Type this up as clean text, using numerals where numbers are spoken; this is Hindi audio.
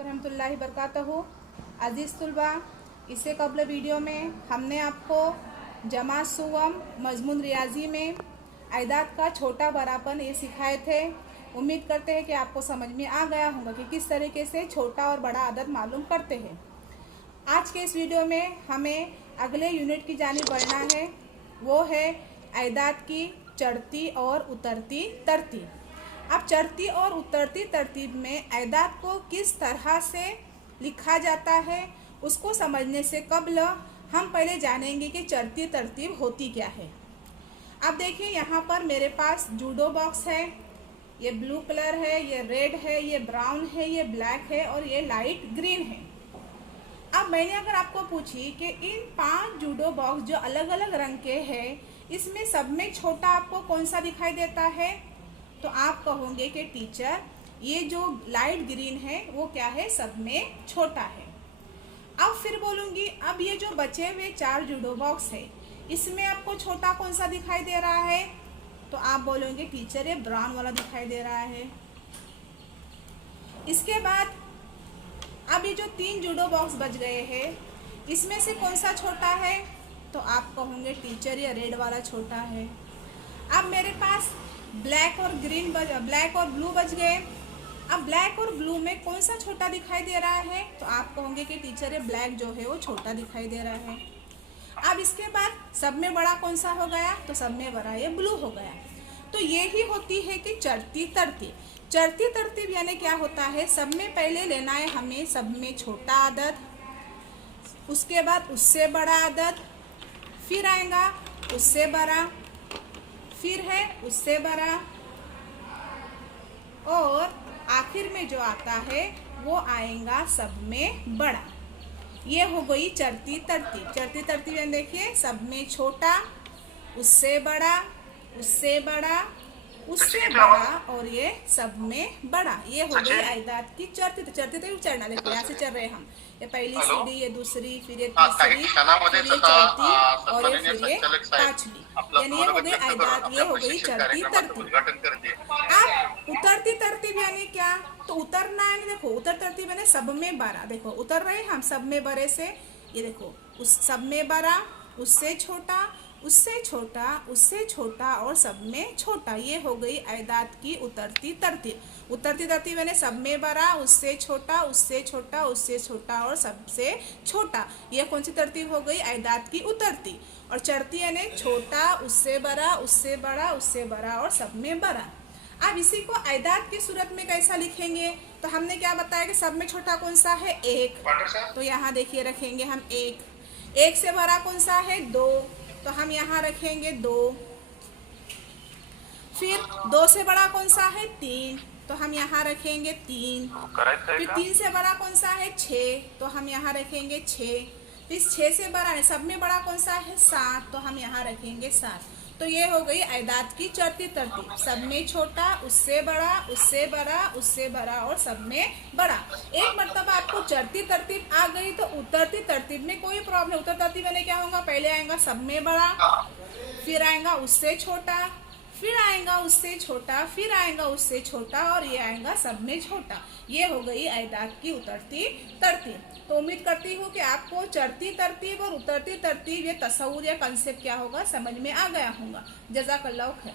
रहमतुल्लाहि बरकातहू। अज़ीज़ तुलबा, इससे कबल वीडियो में हमने आपको जमा सुवम मजमून रियाजी में आयदात का छोटा बड़ापन ये सिखाए थे। उम्मीद करते हैं कि आपको समझ में आ गया होगा कि किस तरीके से छोटा और बड़ा अदद मालूम करते हैं। आज के इस वीडियो में हमें अगले यूनिट की जानिब बढ़ना है, वो है आयदात की चढ़ती और उतरती तरतीब। अब चढ़ती और उतरती तरतीब में आयदात को किस तरह से लिखा जाता है उसको समझने से कबल हम पहले जानेंगे कि चढ़ती तरतीब होती क्या है। अब देखिए, यहाँ पर मेरे पास जूडो बॉक्स है, ये ब्लू कलर है, ये रेड है, ये ब्राउन है, ये ब्लैक है और ये लाइट ग्रीन है। अब मैंने अगर आपको पूछी कि इन 5 जूडो बॉक्स जो अलग अलग रंग के हैं, इसमें सब में छोटा आपको कौन सा दिखाई देता है, तो आप कहोगे कि टीचर ये जो लाइट ग्रीन है वो क्या है, सब में छोटा है। अब फिर बोलूँगी, अब ये जो बचे हुए 4 जूडो बॉक्स है, इसमें आपको छोटा कौन सा दिखाई दे रहा है, तो आप बोलोगे टीचर ये ब्राउन वाला दिखाई दे रहा है। इसके बाद अब ये जो 3 जूडो बॉक्स बच गए हैं, इसमें से कौन सा छोटा है, तो आप कहोगे टीचर ये रेड वाला छोटा है। अब मेरे पास ब्लैक और ब्लू बच गए। अब ब्लैक और ब्लू में कौन सा छोटा दिखाई दे रहा है, तो आप कहोगे कि टीचर ये ब्लैक जो है वो छोटा दिखाई दे रहा है। अब इसके बाद सब में बड़ा कौन सा हो गया, तो सब में बड़ा ये ब्लू हो गया। तो ये ही होती है कि चढ़ती तरतीब। चढ़ती तरतीब यानी क्या होता है, सब में पहले लेना है हमें सब में छोटा अदद, उसके बाद उससे बड़ा अदद, फिर आएगा उससे बड़ा, फिर है उससे बड़ा और आखिर में जो आता है वो आएगा सब में बड़ा। ये हो गई चढ़ती तरतीब। चढ़ती तरतीब यानी देखिए, सब में छोटा, उससे बड़ा, उससे बड़ा, उससे बड़ा और ये सब में बड़ा। ये हो गई आयदात की चढ़ती तरतीब। चढ़ना देखिए, यहाँ से चल रहे हम, ये पहली सीढ़ी, ये दूसरी, फिर ये तीसरी, फिर ये चौथी और ये फिर ये पांचवी। यानी ये हो गई आयदात, ये हो गई चढ़ती तरतीब। अब उतरती तरतीब यानी क्या, तो उतरना यानी देखो, उतर तरतीब यानी सब में बड़ा। देखो उतर रहे हम सब में बड़े से, ये देखो उस सब में बड़ा, उससे छोटा, उससे छोटा, उससे छोटा और सब में छोटा। ये हो गई आयदात की उतरती तरतीब। उतरती तरतीब यानी सब में बड़ा, उससे छोटा, उससे छोटा, उससे छोटा और सबसे छोटा। ये कौन सी तरतीब हो गई, आयदात की उतरती। और चढ़ती यानी छोटा, उससे बड़ा, उससे बड़ा, उससे बड़ा और सब में बड़ा। अब इसी को आयदात की सूरत में कैसा लिखेंगे, तो हमने क्या बताया कि सब में छोटा कौन सा है, 1। तो यहाँ देखिए रखेंगे हम 1। 1 से बड़ा कौन सा है, 2। तो हम यहाँ रखेंगे 2। फिर 2 से बड़ा कौन सा है, 3। तो हम यहाँ रखेंगे 3। फिर 3 से बड़ा कौन सा है, 6। तो हम यहाँ रखेंगे 6। फिर 6 से बड़ा है, सब में बड़ा कौन सा है, 7। तो हम यहाँ रखेंगे 7। तो ये हो गई आयदात की चढ़ती तरतीब। सब में छोटा, उससे बड़ा, उससे बड़ा, उससे बड़ा और सब में बड़ा। एक मर्तबा आपको चढ़ती तरतीब आ गई तो उतरती तरतीब में कोई प्रॉब्लम। उतर तरतीब में क्या होगा, पहले आएगा सब में बड़ा, फिर आएगा उससे छोटा, फिर आएगा उससे छोटा, फिर आएगा उससे छोटा और ये आएगा सब में छोटा। ये हो गई आयदात की उतरती तरतीब। तो उम्मीद करती हूँ कि आपको चढ़ती तरतीब और उतरती तरतीब ये तस्वुर या कंसेप्ट क्या होगा समझ में आ गया होगा। जज़ाकल्लाह खैर।